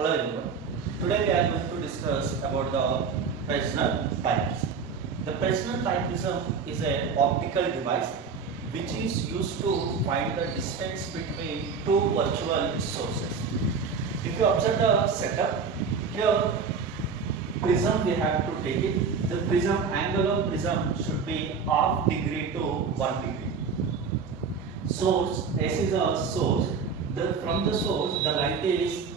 Hello everyone. Today we are going to discuss about the Fresnel types. The Fresnel typism is an optical device which is used to find the distance between two virtual sources. If you observe the setup, here prism we have to take it. The prism angle of prism should be half degree to 1 degree. Source S is a source. From the source the light is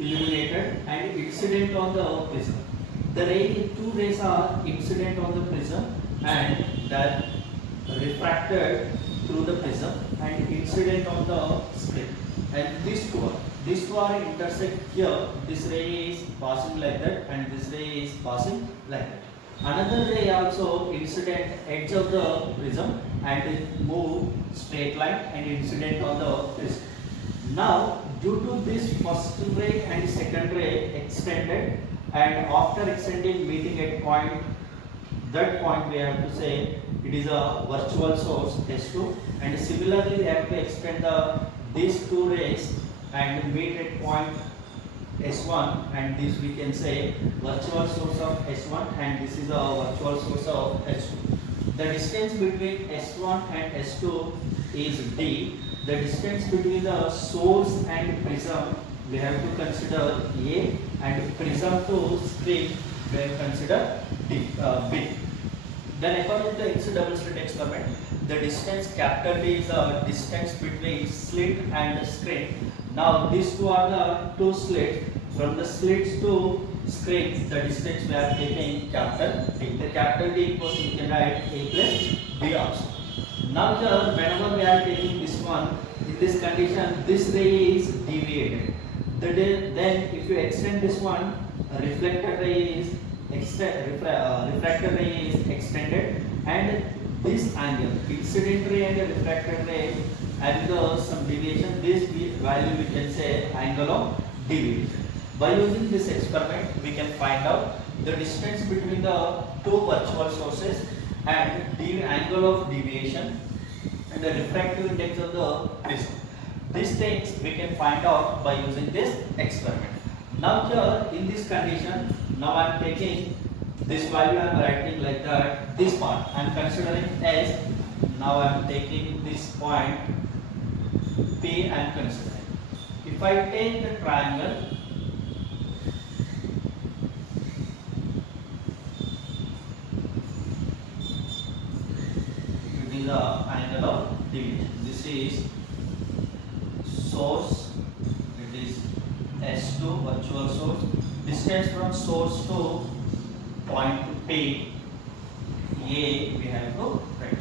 illuminated and incident on the prism. Two rays are incident on the prism and that refracted through the prism and incident on the screen. And these two are intersect here. This ray is passing like that and this ray is passing like that. Another ray also incident edge of the prism and move straight line and incident on the prism. Now due to this first ray and second ray extended and after extending meeting at point, that point we have to say it is a virtual source S2, and similarly we have to extend these two rays and meet at point S1, and this we can say virtual source of S1 and this is a virtual source of S2. The distance between S1 and S2 is D. The distance between the source and prism we have to consider A, and prism to screen we have to consider B. Then according to the Higgs double slit experiment, the distance capital D is the distance between slit and screen. Now these two are the two slits. From the slits to screen, the distance we are taking capital D. The capital D equals, you can write A plus B also. Now here, whenever we are taking this one, in this condition, this ray is deviated. Then if you extend this one, reflected ray is refracted ray is extended, and this angle, incident ray and refracted ray, and some deviation, this value we can say angle of deviation. By using this experiment, we can find out the distance between the two virtual sources and the angle of deviation and the refractive index of the prism. These things we can find out by using this experiment. Now here in this condition, now I am taking this value, I am writing like that, this part I am considering as, now I am taking this point P I am considering. If I take the triangle, it is the angle of deviation. This is source, it is S2 virtual source. Distance from source to point P, A we have to write.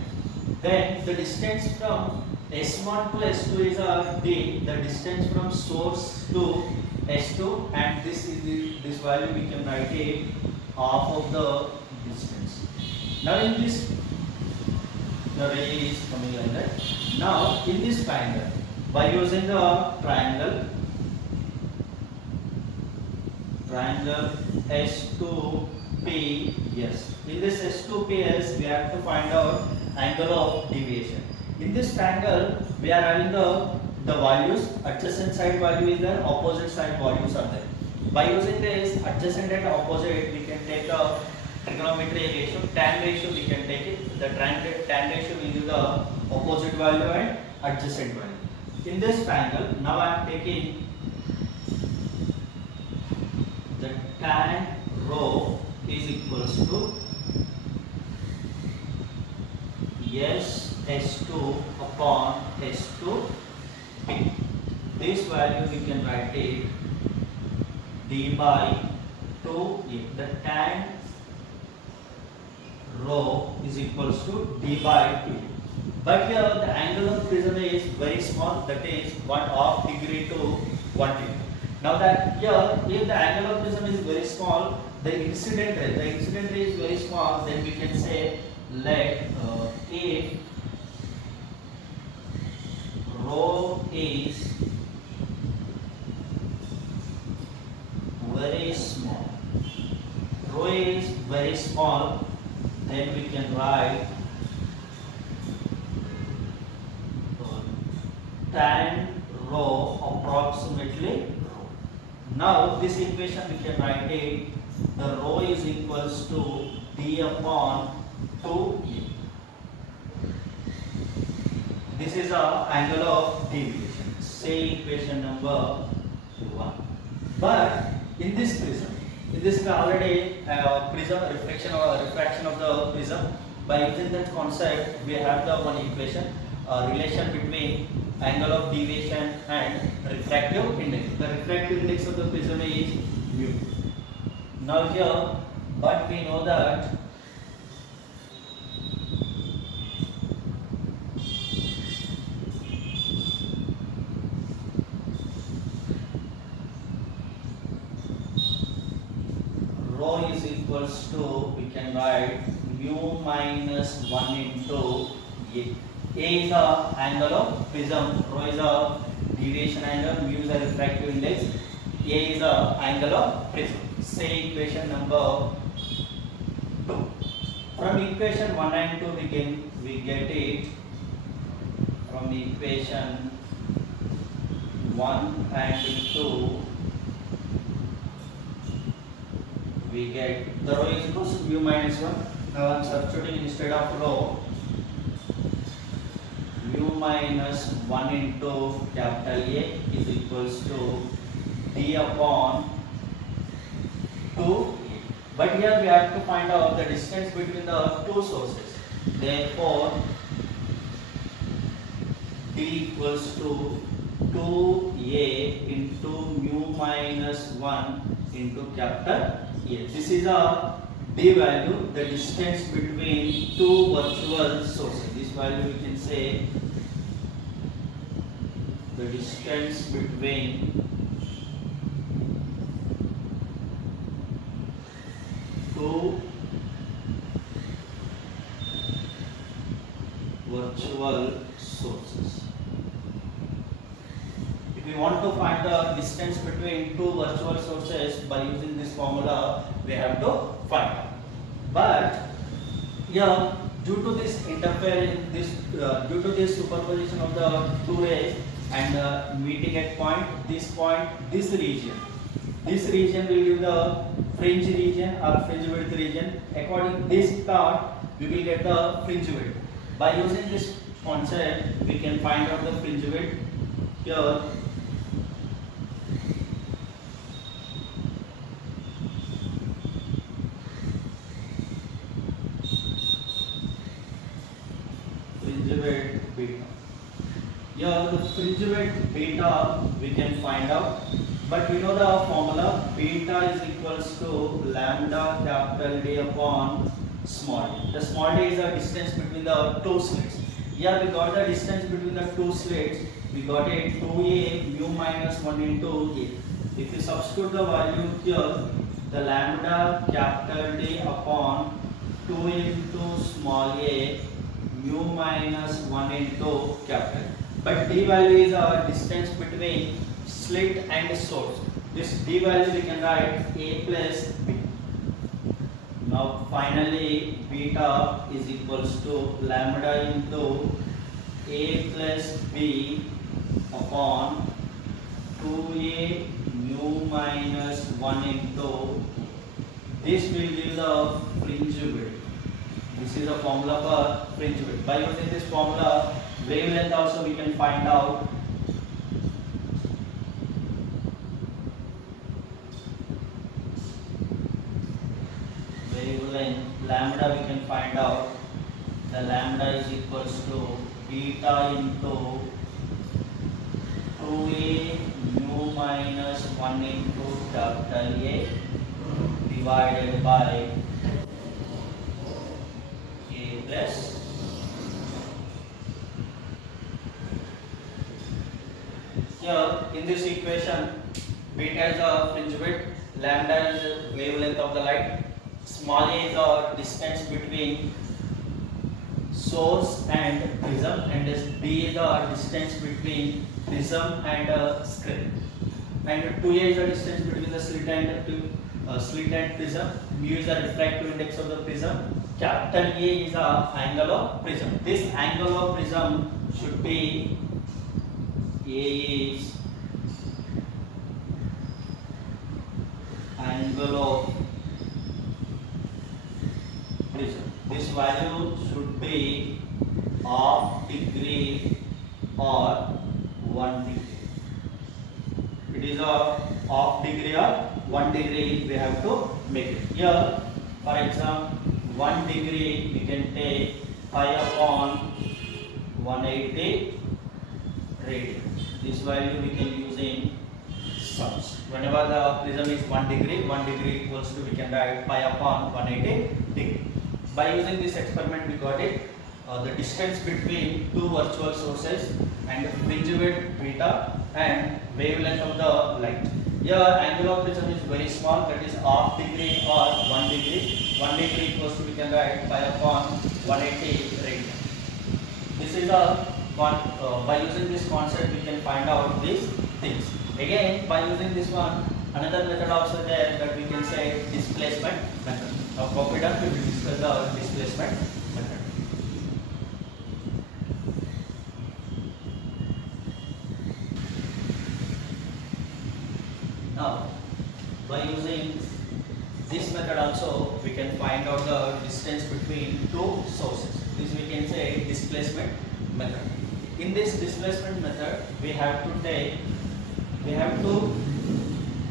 Then the distance from S1 to S2 is a D. The distance from source to S2, and this is this value we can write it half of the distance. Now in this, the ray is coming like that. Now in this triangle, by using the triangle S2PS. In this S2PS we have to find out angle of deviation. In this triangle we are having the values, adjacent side value is there, opposite side values are there. By using this adjacent and opposite, we can take a trigonometry ratio, tan ratio we can take it. The tan ratio will give the opposite value and adjacent value. In this triangle, now I am taking the tan rho is equals to S2 upon S2P. This value we can write it D by 2A. The tan rho is equals to D by 2. But here the angle of prism is very small, that is 1/2 degree to 1 degree. Now that here, if the angle of prism is very small, the incident ray is very small, then we can say let if rho is very small, then we can write tan rho approximately rho. Now this equation we can write it, the rho is equals to d upon 2a. This is our angle of deviation. Say equation number 1. But in this prism, in this already prism reflection or refraction of the prism. By using that concept, we have the one equation, relation between angle of deviation and refractive index. The refractive index of the prism is mu. Now here, but we know that rho is equals to, we can write mu minus 1 into A. A is the angle of prism, rho is the deviation angle, mu is the refractive index, A is the angle of prism. Say equation number 2. From equation 1 and 2 we get it from equation 1 and 2 we get the rho is equals to mu minus 1. Now I am substituting instead of rho mu minus 1 into capital A is equals to d upon 2a. But here we have to find out the distance between the two sources. Therefore, d equals to 2a into mu minus 1 into capital A. This is a d value, the distance between two virtual sources. This value we can say the distance between two virtual sources. If we want to find the distance between two virtual sources by using this formula, we have to find out. But here, due to this interference, due to this superposition of the two rays and meeting at this region will give the fringe region or fringe width region. According to this part, we will get the fringe width. By using this concept, we can find out the fringe width. Here, fringe width beta. Here, the fringe width beta we can find out. But we know the formula, beta is equals to lambda capital D upon small d. The small d is the distance between the two slits. Here we got the distance between the two slits. We got it 2a mu minus 1 into a. If you substitute the value here, the lambda capital D upon 2 into small a mu minus 1 into capital. But d value is a distance between slit and source. This d value we can write a plus b. Now finally beta is equals to lambda into a plus b upon 2a mu minus 1 into, this will give the fringe width. This is the formula for fringe width. By using this formula, wavelength also we can find out. Wavelength lambda we can find out. The lambda is equals to beta into 2a mu minus 1 into capital A divided by a plus. Here in this equation, beta is the fringe width, lambda is the wavelength of the light, small a is the distance between source and prism, and this b is the distance between prism and screen, and 2a is the distance between the slit and prism, mu is the refractive index of the prism, capital A is the angle of prism. This angle of prism should be A is angle of prism. This value should be half degree or 1 degree. It is a half degree or 1 degree we have to make it. Here, for example, 1 degree we can take pi upon 180 radian. This value we can use in sums. Whenever the prism is 1 degree equals to, we can write pi upon 180 degree. By using this experiment, we got it. The distance between two virtual sources and the fringe width beta and wavelength of the light. Here, angle of prism is very small, that is half degree or 1 degree. 1 degree equals to, we can write pi upon 180 radian. This is by using this concept, we can find out these things. Again, by using this one, another method also there, that we can say displacement method. Now, copy done, we will discuss the displacement method. Now, by using this method also, we can find out the distance between two sources. This we can say displacement method. In this displacement method, we have to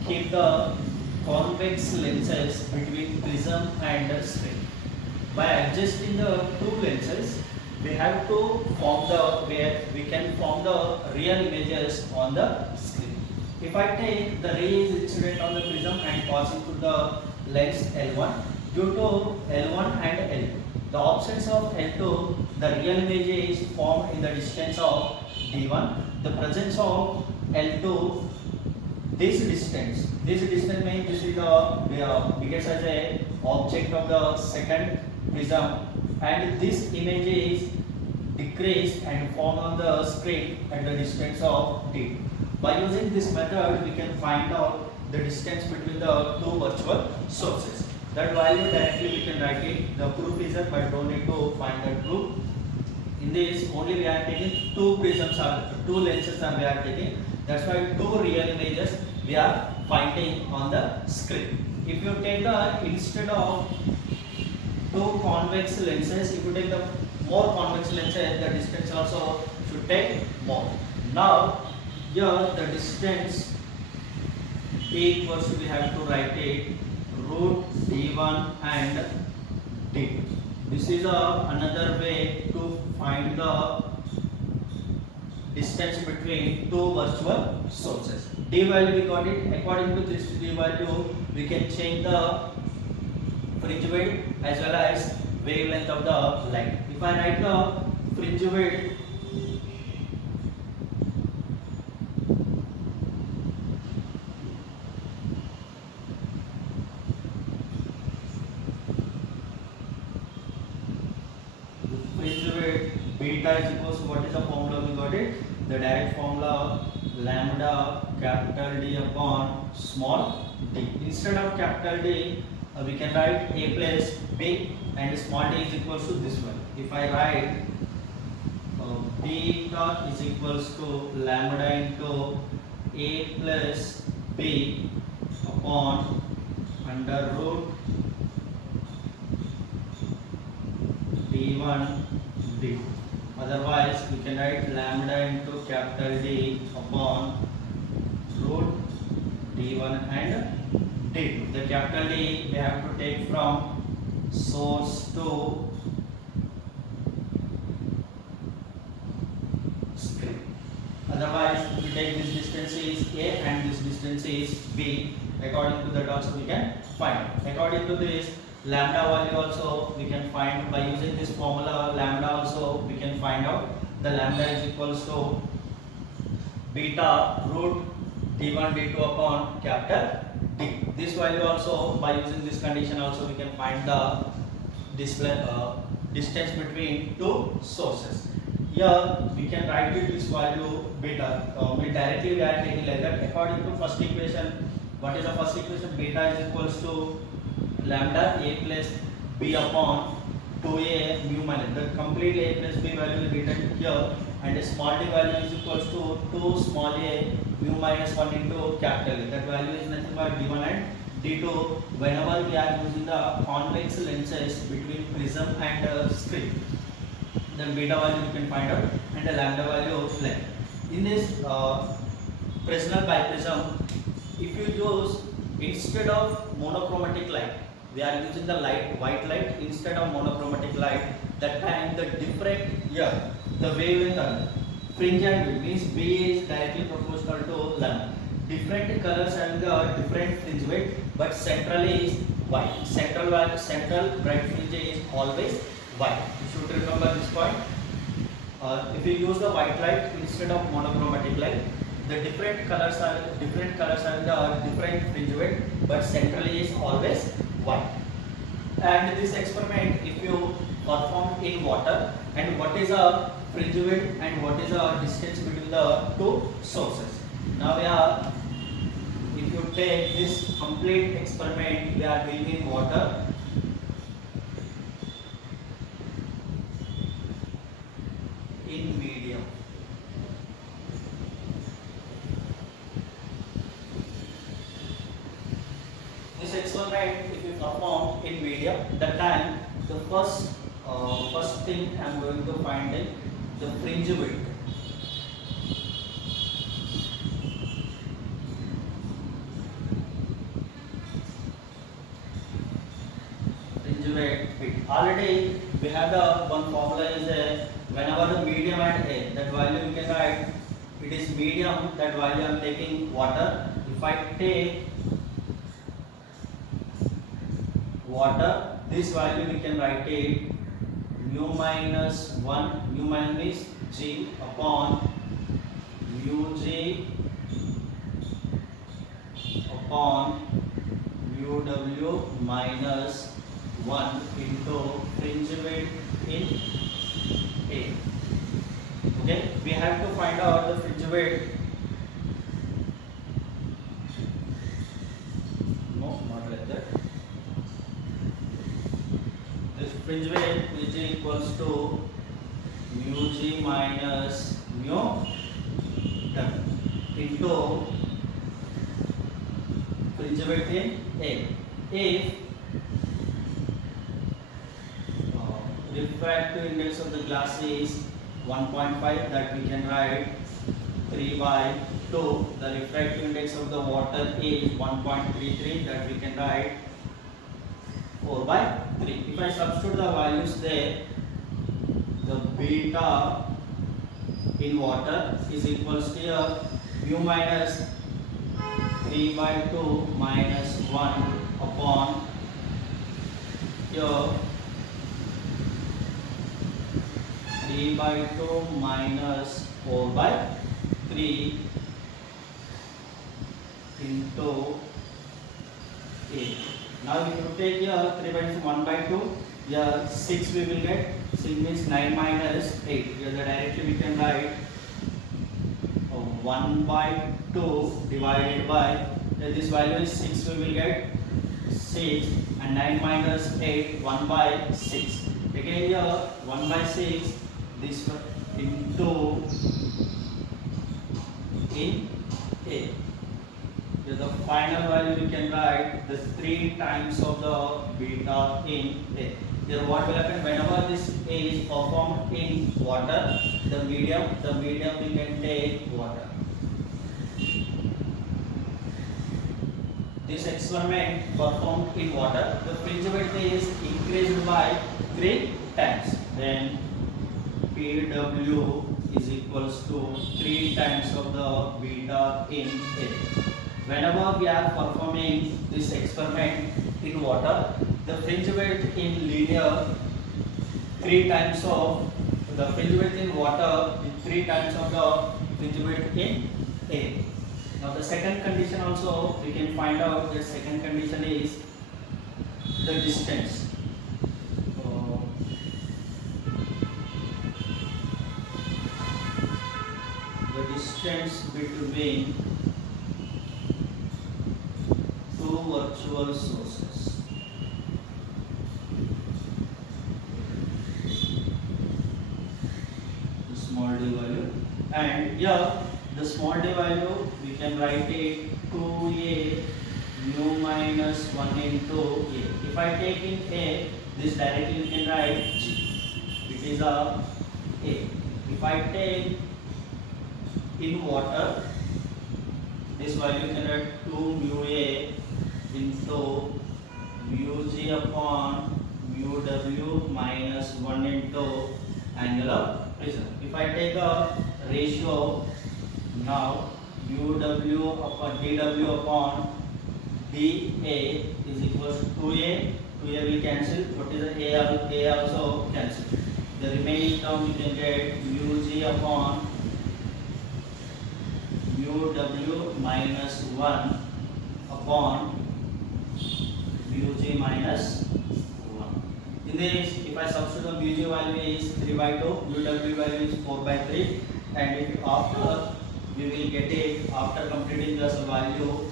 keep the convex lenses between prism and the screen. By adjusting the two lenses, we have to form we can form the real images on the screen. If I take the rays incident on the prism and passing through the lens L1, due to L1 and L2, the absence of L2, the real image is formed in the distance of D1. The presence of L2, this distance means this is the biggest as a object of the second prism, and this image is decreased and formed on the screen at the distance of D. By using this method, we can find out the distance between the two virtual sources. That value directly we can write it. The proof is that, but don't need to find that proof. In this, only we are taking two lenses we are taking. That's why two real images we are finding on the screen. If you take instead of two convex lenses, if you take the more convex lenses, the distance also should take more. Now, here the distance P equals to, we have to write it root D1 and D2. This is another way to find the distance between two virtual sources. D value we got it. According to this D value, we can change the fringe width as well as wavelength of the light. If I write the fringe width, beta is equals to, what is the formula we got it? The direct formula lambda capital D upon small d. Instead of capital D, we can write A plus B, and small d is equals to this one. If I write beta is equals to lambda into A plus B upon under root D1 D. Otherwise, we can write lambda into capital D upon root D1 and D2. The capital D we have to take from source to screen. Otherwise, if we take this distance is A and this distance is B, according to that also we can find. According to this, lambda value also we can find by using this formula. Lambda also we can find out. The lambda is equals to beta root D1 D2 upon capital D. This value also, by using this condition also, we can find the distance between two sources. Here we can write it this value beta. Directly we are taking like that. According to first equation, what is the first equation? Beta is equals to lambda A plus B upon 2A mu minus. The complete A plus B value will be written here, and small d value is equals to 2 small a mu minus 1 into capital A. That value is nothing but D1 and due to whenever we are using the convex lenses between prism and screen, then beta value you can find out and the lambda value of length. In this Fresnel biprism, if you use instead of monochromatic light, we are using the white light instead of monochromatic light. That time the different the wavelength fringe and width means B is directly proportional to lambda. Different colors and the different fringe width, but centrally is white. Central bright fringe is always white. You should remember this point. If you use the white light instead of monochromatic light, the different colors are the different fringe width, but centrally is always white. And this experiment, if you perform in water, and what is a fringe width and what is a distance between the two sources. Now if you take this complete experiment we are doing in water, in medium. This experiment, if you perform in medium, that time the first thing I am going to find is the fringe width. Already we have the one formula is whenever the medium at A, that value we can write it is medium, that value I am taking water. If I take water, this value we can write it mu minus 1, mu minus G upon mu G upon mu W minus 1 into fringe width in A. Okay, we have to find out the fringe width. No, not like that. This fringe width is equals to mu G minus mu W into fringe width in A. If refractive index of the glass is 1.5, that we can write 3 by 2. The refractive index of the water is 1.33, that we can write 4 by 3. If I substitute the values there, the beta in water is equals to mu minus 3 by 2 minus 1 upon here 3 by 2 minus 4 by 3 into 8. Now if you take here 3 by 2, 1 by 2, here 6 we will get. 6 means 9 minus 8. Here directly we can write 1 by 2 divided by, this value is 6, we will get 6, and 9 minus 8, 1 by 6. Again here 1 by 6, this one into in A. Here the final value we can write the 3 times of the beta in A. Here what will happen whenever this A is performed in water, the medium we can take water. This experiment performed in water, the fringe width is increased by 3 times. Then PW is equals to 3 times of the beta in A. Whenever we are performing this experiment in water, the fringe width in linear 3 times of the fringe width in water is 3 times of the fringe width in A. Now the second condition also we can find out. The second condition is the distance. The distance between two virtual sources. The small d value, and here the small d value we can write it 2a mu minus minus 1 into A. If I take in A, this directly you can write G. It is a A. If I take in water, this value you can write 2 mu A into mu G upon mu W minus 1 into angle of prism. If I take a ratio now, mu W upon dW upon dA is equals to 2A. 2A will cancel. What is the A also cancel. The remaining term you can get mu G upon mu W minus 1 upon mu G minus 1. In this, if I substitute the mu G value is 3 by 2, mu W value is 4 by 3, and if after we will get it after completing this value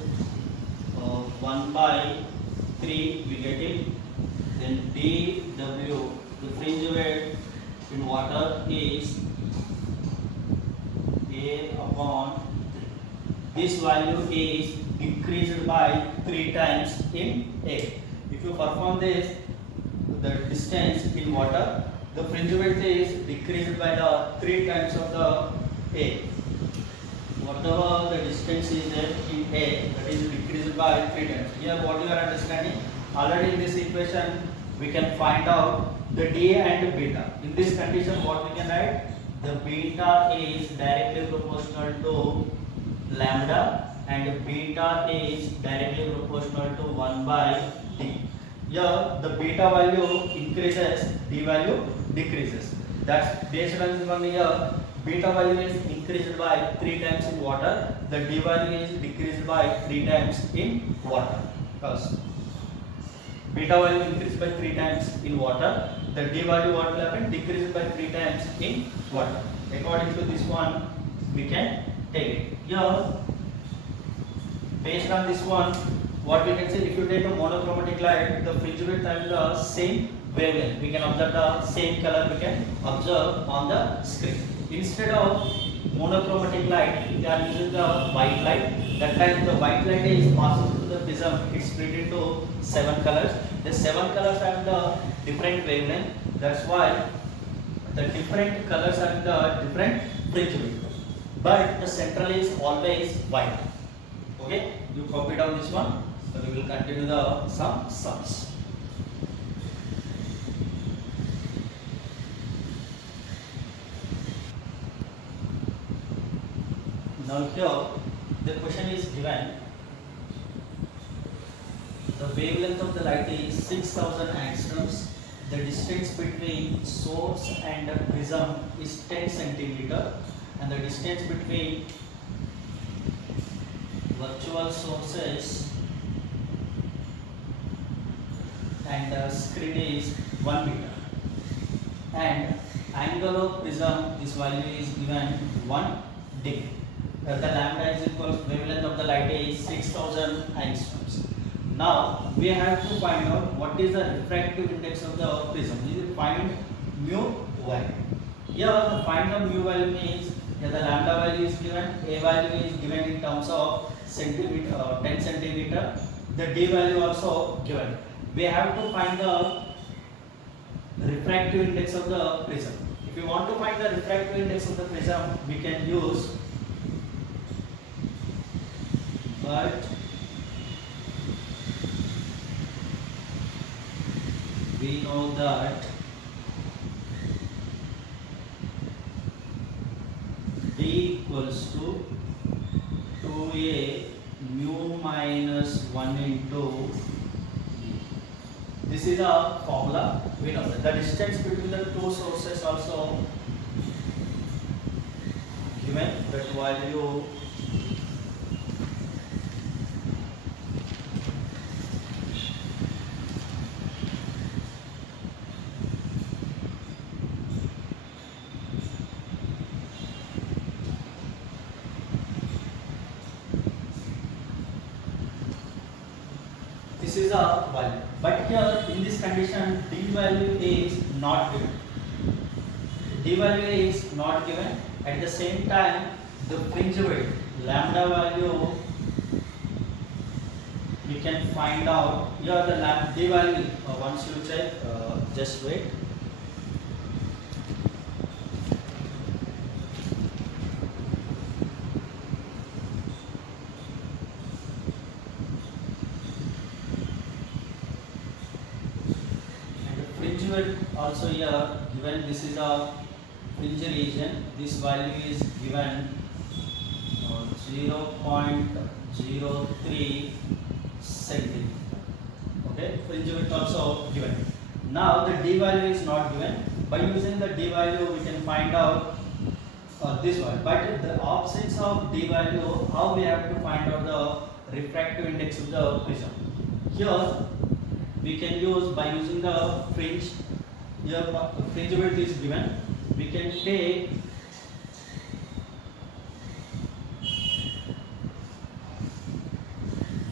1 by 3 we get it. Then dW, the fringe weight in water is A upon 3. This value is decreased by 3 times in A. If you perform this, the distance in water, the fringe weight is decreased by the 3 times of the A. Whatever the distance is there in A, that is decreased by 3 times. Here what you are understanding, already in this equation we can find out the dA and beta. In this condition what we can write, the beta is directly proportional to lambda and beta is directly proportional to 1 by d. Here the beta value increases, d value decreases. That's based on this one. Here beta value is increased by 3 times in water, the d value is decreased by 3 times in water. Because beta value increased by 3 times in water, the d value what will happen, decreased by 3 times in water. According to this one we can take it. Here based on this one, what we can say, if you take a monochromatic light, the fringe width having the same wavelength, we can observe the same color we can observe on the screen. Instead of monochromatic light, we are using the white light. That time the white light is passing through the prism, it's split into 7 colors. The 7 colors have the different wavelength. That's why the different colors have the different fringe width. But the central is always white. Okay, you copy down this one. So we will continue the some sums. Now here the question is given, the wavelength of the light is 6000 angstroms, the distance between source and the prism is 10 centimeter, and the distance between virtual sources and the screen is 1 meter, and angle of prism, this value is given 1 degree. The lambda is equal to wavelength of the light is 6000 angstroms. Now we have to find out what is the refractive index of the prism. We will find mu value. Here the find the mu value means here the lambda value is given, A value is given in terms of centimeter, 10 centimeter. The D value also given. We have to find the refractive index of the prism. If you want to find the refractive index of the prism, we can use, but we know that D equals to 2A mu minus 1 into D. This is a formula. We know that the distance between the two sources also given, that value this is a value. But here in this condition D value is not given. D value is not given. At the same time the fringe width lambda value we can find out here the D value. Once you check, just wait. And the fringe width also here given. This is a fringe region. This value is given 0.03 centimeter. Okay, fringe width also given. Now the D value is not given. By using the D value, we can find out this one. But the opposites of D value, how we have to find out the refractive index of the prism? Here we can use by using the fringe. Here fringe width is given. We can take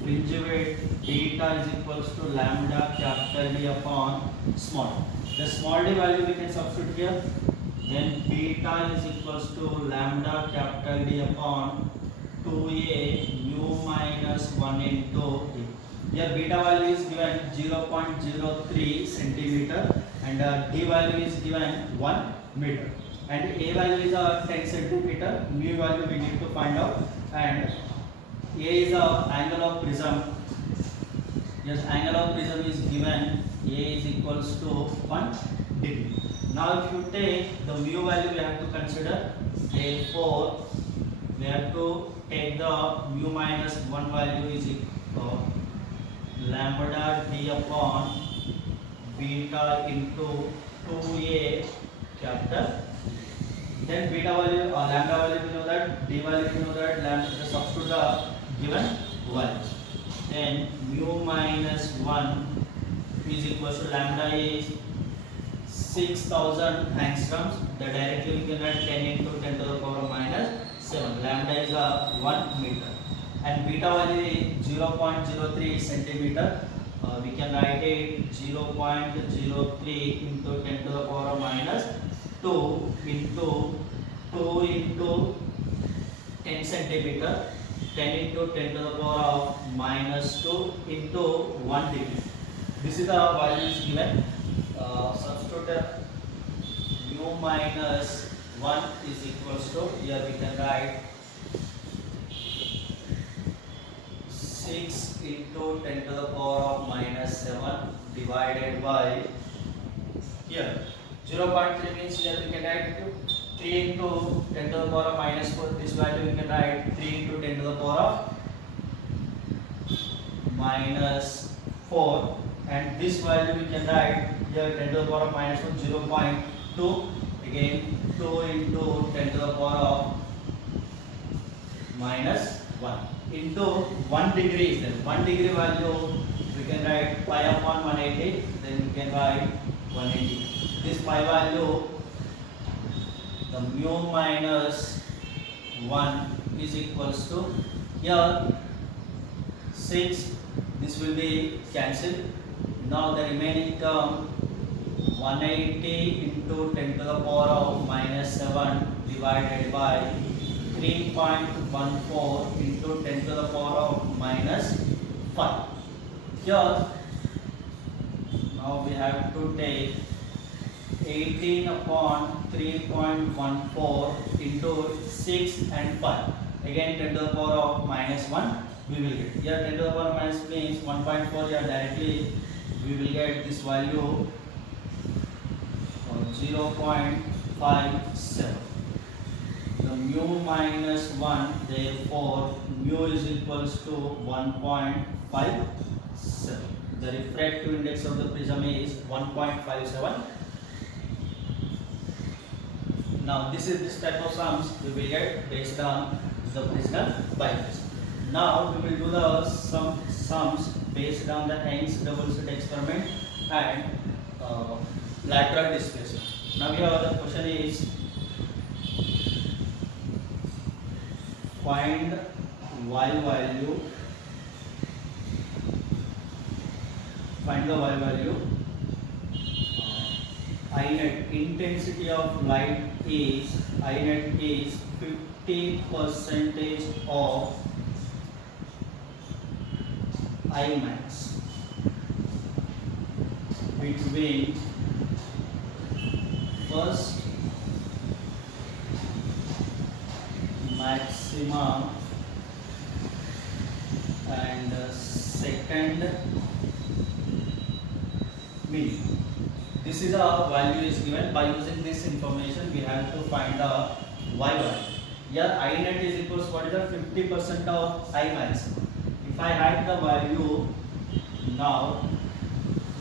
fringe width beta is equals to lambda capital D upon small. The small d value we can substitute here. Then beta is equals to lambda capital D upon 2a mu minus 1 into d. Here beta value is given 0.03 centimeter and d value is given 1 meter. And a value is 10 centimeter. Mu value we need to find out. And A is the angle of prism. Yes, angle of prism is given. A is equals to 1 degree. Now, if you take the mu value, we have to consider. Therefore, we have to take the mu minus 1 value is equal lambda d upon beta into 2a capital. Then beta value or lambda value we know that, d value we know that, lambda the substitute the given value. Then mu minus 1 is equal to lambda is 6000 angstroms. The directly we can write 10 into 10 to the power minus 7. Lambda is 1 meter. And beta value is 0.03 centimeter. We can write it 0.03 into 10 to the power minus 2 into 10 centimeter, 10 into 10 to the power of minus 2 into 1 degree. This is the values given. Substitute mu minus 1 is equals to, here we can write 6 into 10 to the power of minus 7 divided by, here 0.3 means here we can write 3 into 10 to the power of minus 4. This value we can write 3 into 10 to the power of minus 4. And this value we can write here 10 to the power of minus 1, 0.2. Again 2 into 10 to the power of minus 1 into 1 degree is there. 1 degree value we can write pi upon 180. Then we can write 180. This pi value, the mu minus 1 is equals to, here 6, this will be cancelled. Now the remaining term 180 into 10 to the power of minus 7 divided by 3.14 into 10 to the power of minus 5. Here now we have to take 18 upon 3.14 into 6 and 5. Again 10 to the power of minus 1 we will get. Here 10 to the power of minus means 1.4. Here directly we will get this value 0.57. The mu minus 1, therefore mu is equals to 1.57. The refractive index of the prism is 1.57. Now this is this type of sums we will get based on the Fresnel biopsy. Now we will do the sums based on the Young's double slit experiment and lateral displacement. Now here the question is, find y value. Find the y value. Inet intensity of light is, Inet is 50% of I max between first maxima and second minimum. This is a value is given. By using this information, we have to find the y value. Here I net is equals what is the 50% of I maximum. If I add the value now,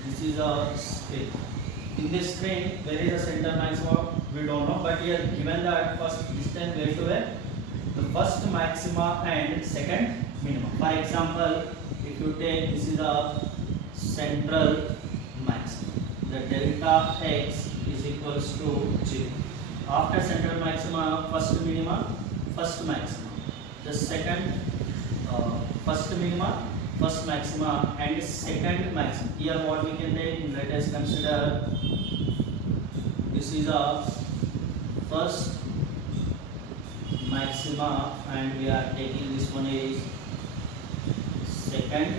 this is a string. In this string, where is the center maximum? We don't know, but here given that first distance where to where, the first maxima and second minimum. For example, if you take this is a central maximum, the delta x is equals to 0. After central maxima, first minima, first maxima. The second, first minima, first maxima, and second maximum. Here what we can take, let us consider this is a first maxima and we are taking this one is second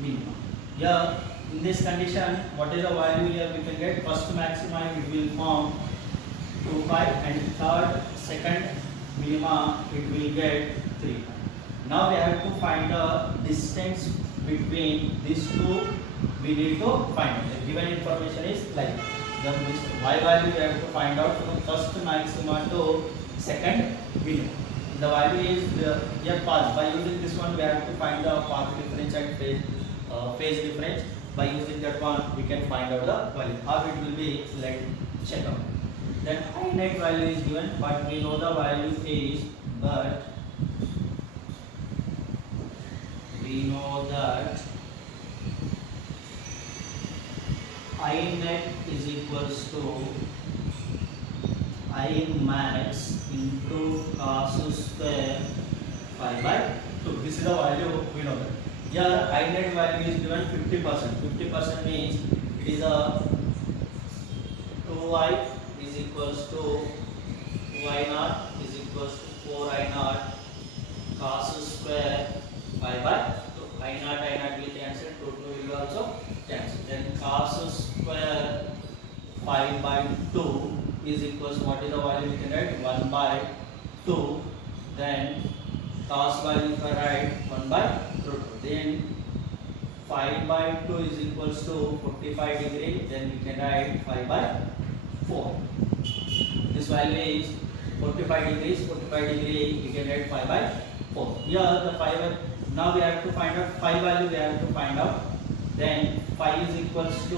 minimum. Here in this condition, what is the value here we can get? First maxima it will form 2 pi and third second minima it will get 3 pi. Now we have to find the distance between these two. We need to find it. The given information is like the y value we have to find out from first maxima to second minimum. The value is here path. By using this one, we have to find the path difference and phase difference. By using that one, we can find out the value. How it will be? Let's check out. Then I net value is given, but we know the value is, but we know that I net is equals to I max into cos square pi by 2. This is the value we know that. Here I net value is given 50%. 50% means it is a 2y is equals to y naught is equals to 4i naught cos square pi by 2. I naught will cancel, 2 will also cancel. Then cos square pi by 2 is equals, what is the value we can write? 1 by 2. Then cos value if I write 1 by root 2. Then 5 by 2 is equals to 45 degree. Then we can write 5 by 4. This value is 45 degrees. 45 degree we can write 5 by 4. Here the 5. Now we have to find out 5 value. We have to find out. Then 5 is equals to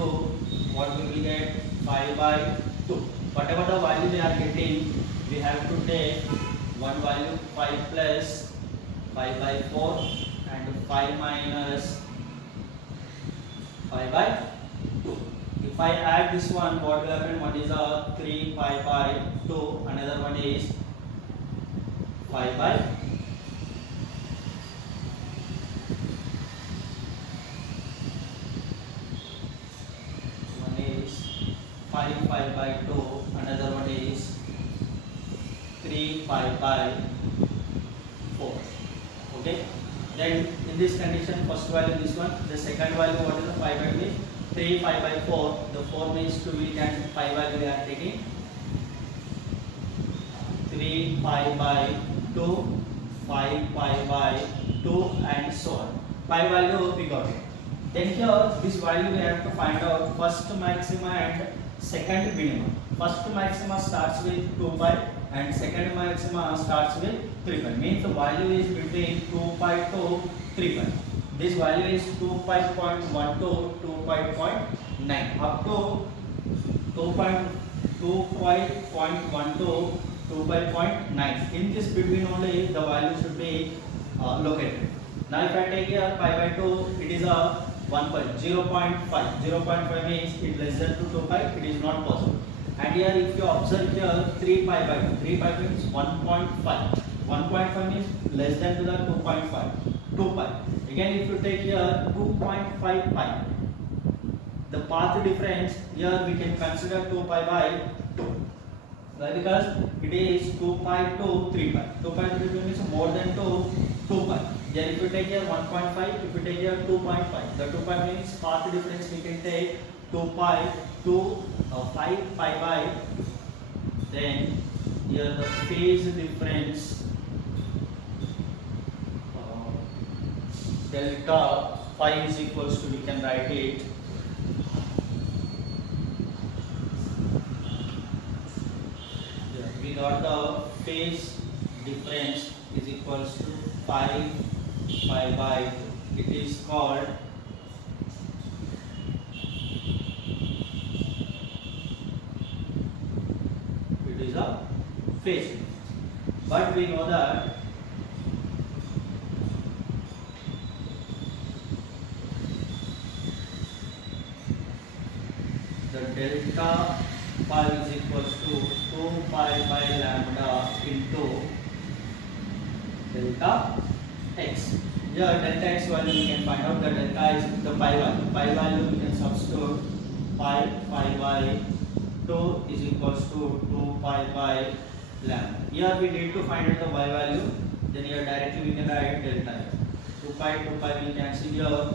what we will get? 5 by 2. Whatever the value they are getting, we have to take one value 5 plus 5 by 4 and 5 minus 5 by 2. If I add this one, what will happen? One is a 3 pi by 2, another one is 5 by 5 by 2, another one is 3 pi by 4. Okay. Then in this condition, first value this one, the second value what is the 5 by means 3 pi by 4. The 4 means 2 we can 5 value we are taking 3 pi by 2, 5 pi by 2 and so on. Pi value we got it. Then here this value we have to find out first maxima and second minimum. First maxima starts with 2 pi and second maxima starts with 3 pi. Means the value is between 2 pi to 3 pi. This value is 2 pi 0.1 to 2 pi 0.9 up to 2 pi 0.1 to 2 pi 0.9. In this between only the value should be located. Now if I take here pi by 2, it is a 0.5. 0.5 means it less than to 2 pi, it is not possible. And here if you observe here 3 pi by 2, 3 pi means 1.5. 1.5 means less than to the 2.5. 2 pi. Again if you take here 2.5 pi, the path difference here we can consider 2 pi by 2. Why? Because it is 2 pi to 3 pi. 2 pi to 3 pi means more than 2 pi. Then if you take here 1.5, if you take here 2.5, the 2.5 means path difference we can take 2 pi to 5 pi by, then here the phase difference delta phi is equals to, we can write it we got the phase difference is equals to 5 pi by 2. It is called a phase difference. But we know that the delta pi is equals to 2 pi by lambda into delta x. Here delta x value we can find out, the delta is the pi value. Pi value we can substitute pi by 2 is equals to 2 pi by lambda. Here we need to find out the y value, then here directly we can write delta x. 2 pi we cancel here.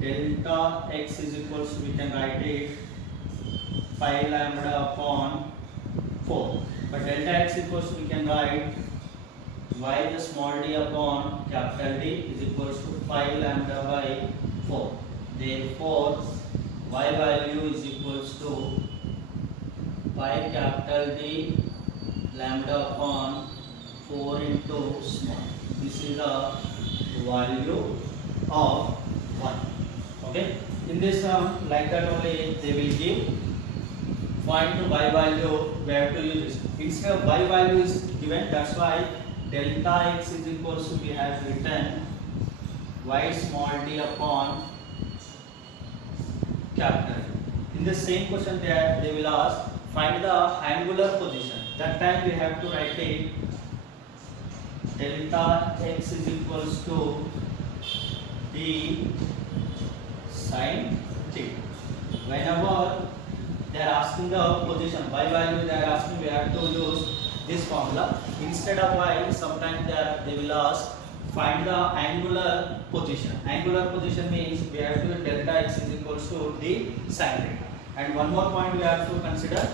Delta x is equals to, we can write it pi lambda upon 4. But delta x equals to, we can write y the small d upon capital D is equals to pi lambda by 4. Therefore, y value is equals to pi capital D lambda upon 4 into small. This is the value of 1. Okay. In this like that only they will give. Find the y value, we have to use this. Instead of y value is given, that's why delta x is equals to, we have written y small d upon capital D. In the same question they will ask, find the angular position. That time we have to write it delta x is equals to d sin theta. Whenever they are asking the position, y value they are asking, we have to use this formula. Instead of y, sometimes they will ask, find the angular position. Angular position means we have to delta x is equals to d sin theta. And one more point we have to consider,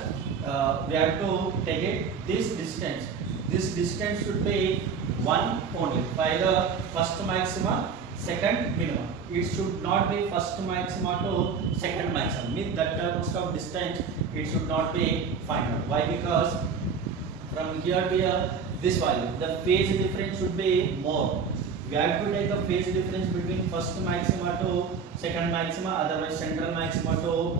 we have to take it this distance. This distance should be 1 only by the first maxima, second minimum. It should not be first maxima to second maximum. Means that terms of distance it should not be found out. Why? Because from here to here, this value, the phase difference should be more. We have to take the phase difference between first maxima to second maxima, otherwise central maxima to.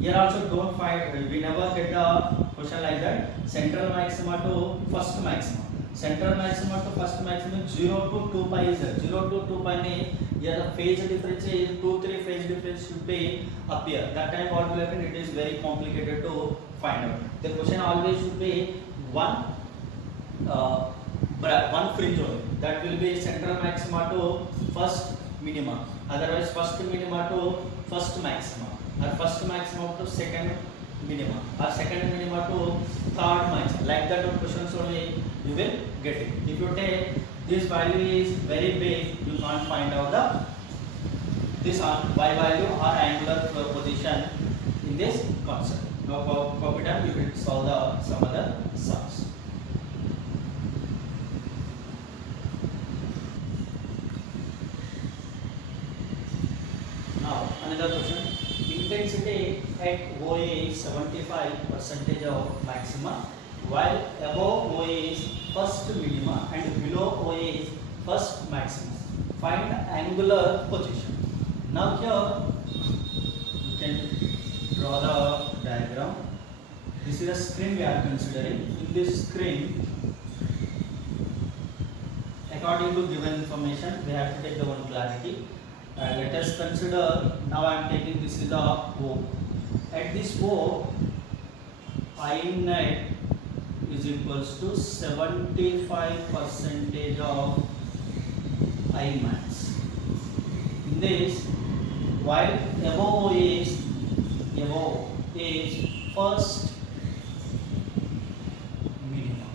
Here also don't find, we never get a question like that. Central maxima to first maxima. Central maxima to first maximum 0 to 2 pi is there. 0 to 2 pi means here the phase difference is 2-3 phase difference should be appear. That time what will happen? It is very complicated to find out. The question always should be one fringe only. That will be central maxima to first minima. Otherwise first minima to first maxima. Or first maximum to second minima, or second minima to third maximum. Like that questions only you will get it. If you take this value is very big, you can't find out the this y value or angular position in this concept. Now copy down, you will solve the some other sums. Now another question. Intensity at OA is 75% of maxima, while above OA is first minima and below OA is first maxima. Find angular position. Now here you can draw the diagram. This is a screen we are considering. In this screen, according to given information, we have to take the one clarity. Let us consider, now I am taking this is the O. At this O, I net is equals to 75% of I max. In this, while above is first minimum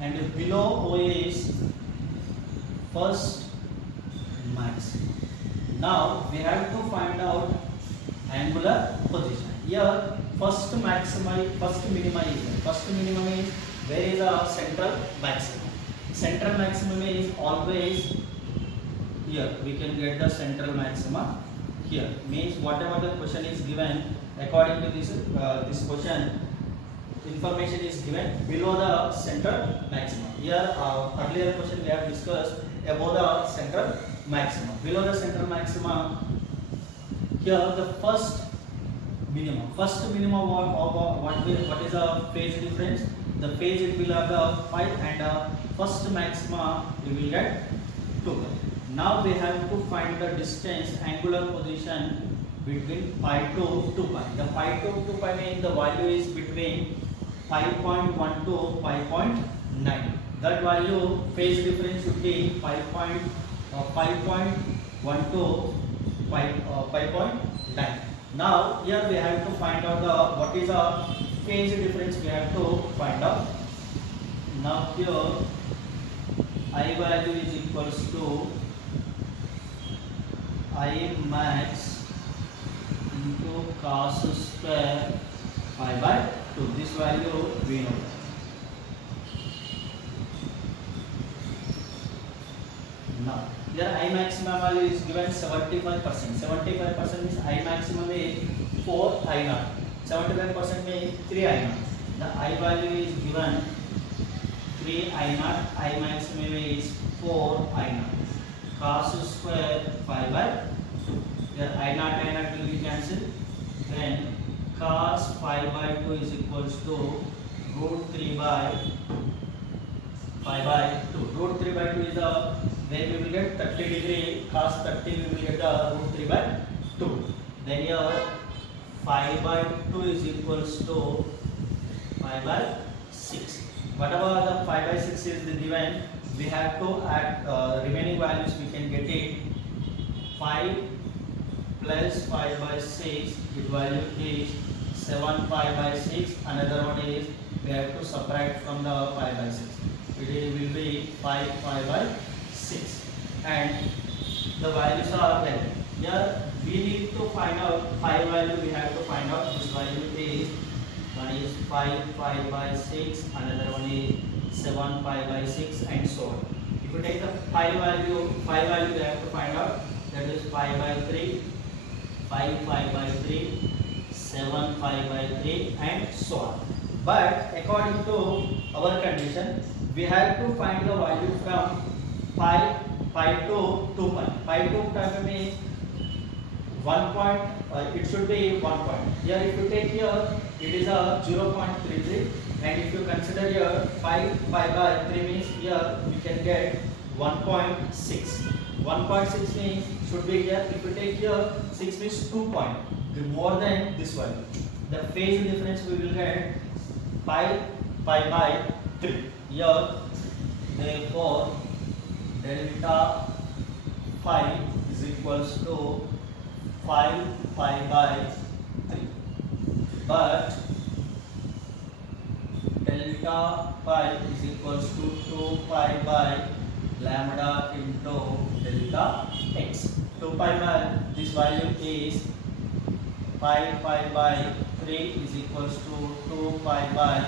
and below O is first maximum. Now we have to find out angular position. Here first maximum, first minimum is there. First minimum is where is the central maximum. Central maximum is always here. We can get the central maxima here. Means whatever the question is given according to this this question, information is given below the central maximum. Here earlier question we have discussed above the central maximum. Below the central maximum, here the first minimum. First minimum what is the phase difference? The phase it will have the pi, and first maxima we will get 2 pi. Now we have to find the distance, angular position between pi to 2 pi. The pi to 2 pi means the value is between 5.1 to 5.9. That value phase difference should be 5.1 to 5.9. Now here we have to find out the what is the phase difference we have to find out. Now here I value is equals to I max into cos square pi by 2. This value we know. Now here I maximum value is given 75%. 75% means I maximum is 4 I naught. 75% means 3 I naught. The I value is given 3 I naught. I maximum is 4 I naught. Cos square pi by 2. Here I naught will be cancelled. Then cos pi by 2 is equals to root 3 by pi by 2. Root 3 by 2 is the where we will get 30 degree, cos 30 we will get the root 3 by 2. Then here pi by 2 is equals to pi by 6. Whatever the pi by 6 is given, we have to add remaining values. We can get it 5 plus pi by 6. Its value is 7 pi by 6. Another one is we have to subtract from the pi by 6. It will be 5 pi by 6, and the values are there. Here we need to find out pi value. We have to find out this value is one is 5 pi by 6, another one is 7 pi by 6, and so on. If you take the pi value we have to find out, that is pi by 3, 5 pi by 3, 7 pi by 3, and so on. But according to our condition, we have to find the value from pi to 2 pi. Pi to 2 pi means 1 point. It should be 1 point. Here, if you take here, it is a 0.33, and if you consider here 5 pi by 3 means here we can get 1.6. 1.6 means should be here. If you take here 6 means 2 point, more than this value. The phase difference we will get pi by 3. Here, therefore, delta phi is equals to 5 pi by 3. But delta pi is equals to 2 pi by lambda into delta x. 2 pi by this value is 5 pi by 3 is equals to 2 pi by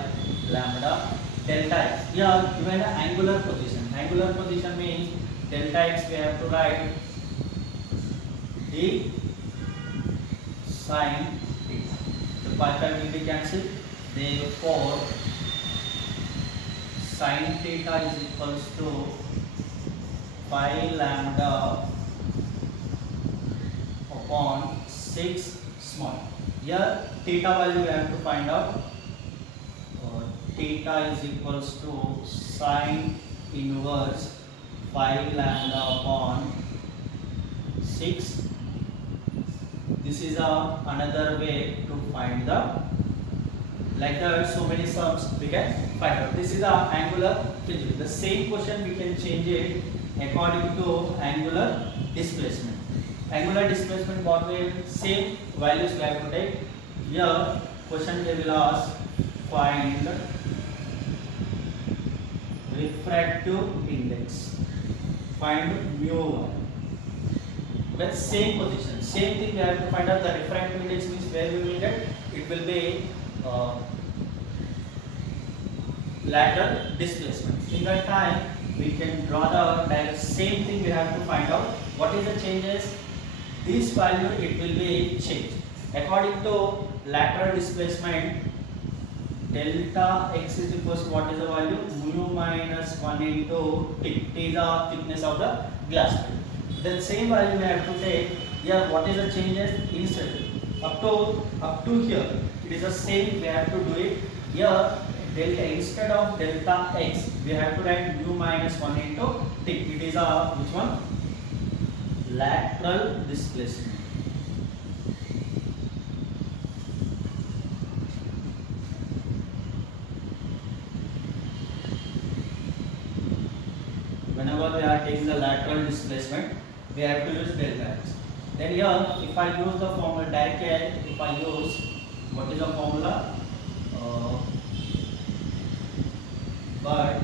lambda delta x. Here given the angular position. Angular position means delta x we have to write d sin theta. The pi will be cancelled. Therefore, sin theta is equals to pi lambda upon 6 small. Here theta value we have to find out. Theta is equals to sin inverse pi lambda upon 6. This is another way to find the, like that so many sums we can find out. This is the angular principle. The same question we can change it according to angular displacement. Angular displacement what way? Same values we have to take. Here question they will ask find refractive index. find mu1. But same position, same thing we have to find out the refractive index means where we will get, it will be lateral displacement. In that time we can draw the direct, same thing we have to find out what is the changes, this value it will be changed according to lateral displacement. Delta x is equals to what is the value, mu minus 1 into t, t is the thickness of the glass plate. Then same value we have to take here, what is the changes instead up to here, it is the same, we have to do it here. Delta, instead of delta x we have to write mu minus 1 into t, it is a which one, lateral displacement. Whenever we are taking the lateral displacement, we have to use delta x. Then here, if I use the formula directly, if I use, what is the formula? But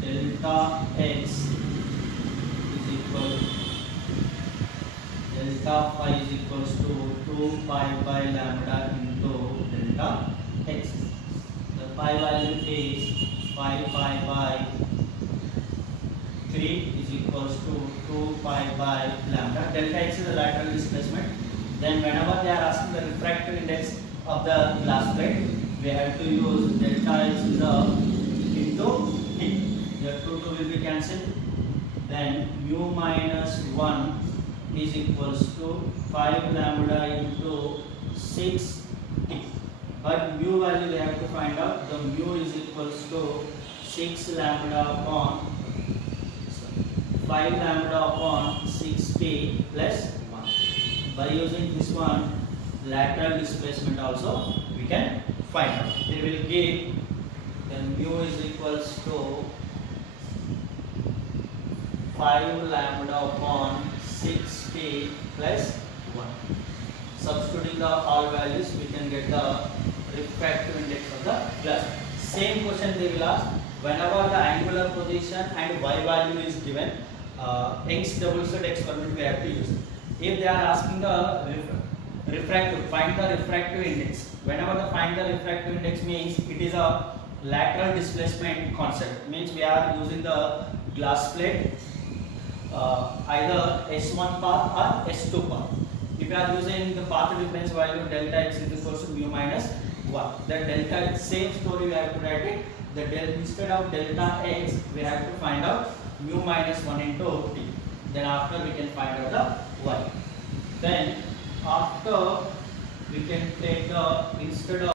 delta x is equal, delta phi is equals to 2 pi by lambda into delta x. The pi value is 5 pi by 3 is equals to 2 pi by lambda. Delta x is the lateral displacement. Then whenever they are asking the refractive index of the glass plate, we have to use delta x is into t. The 2 will be cancelled. Then mu minus 1 is equals to 5 lambda into 6 t. But mu value we have to find out. The mu is equals to 6 lambda upon 5 lambda upon 6t plus 1. By using this one, lateral displacement also we can find out. They will give, then mu is equals to 5 lambda upon 6t plus 1. Substituting the all values, we can get the refractive index of the glass. Same question they will ask. Whenever the angular position and y value is given, Young's double slit experiment we have to use. If they are asking the refractive, find the refractive index. Whenever the find the refractive index means it is a lateral displacement concept. Means we are using the glass plate either S1 path or S2 path. If we are using the path difference value delta x is equals to mu minus 1. The delta, same story we have to write it. The instead of delta x we have to find out mu minus 1 into t. Then after we can find out the y. Then after we can take the, instead of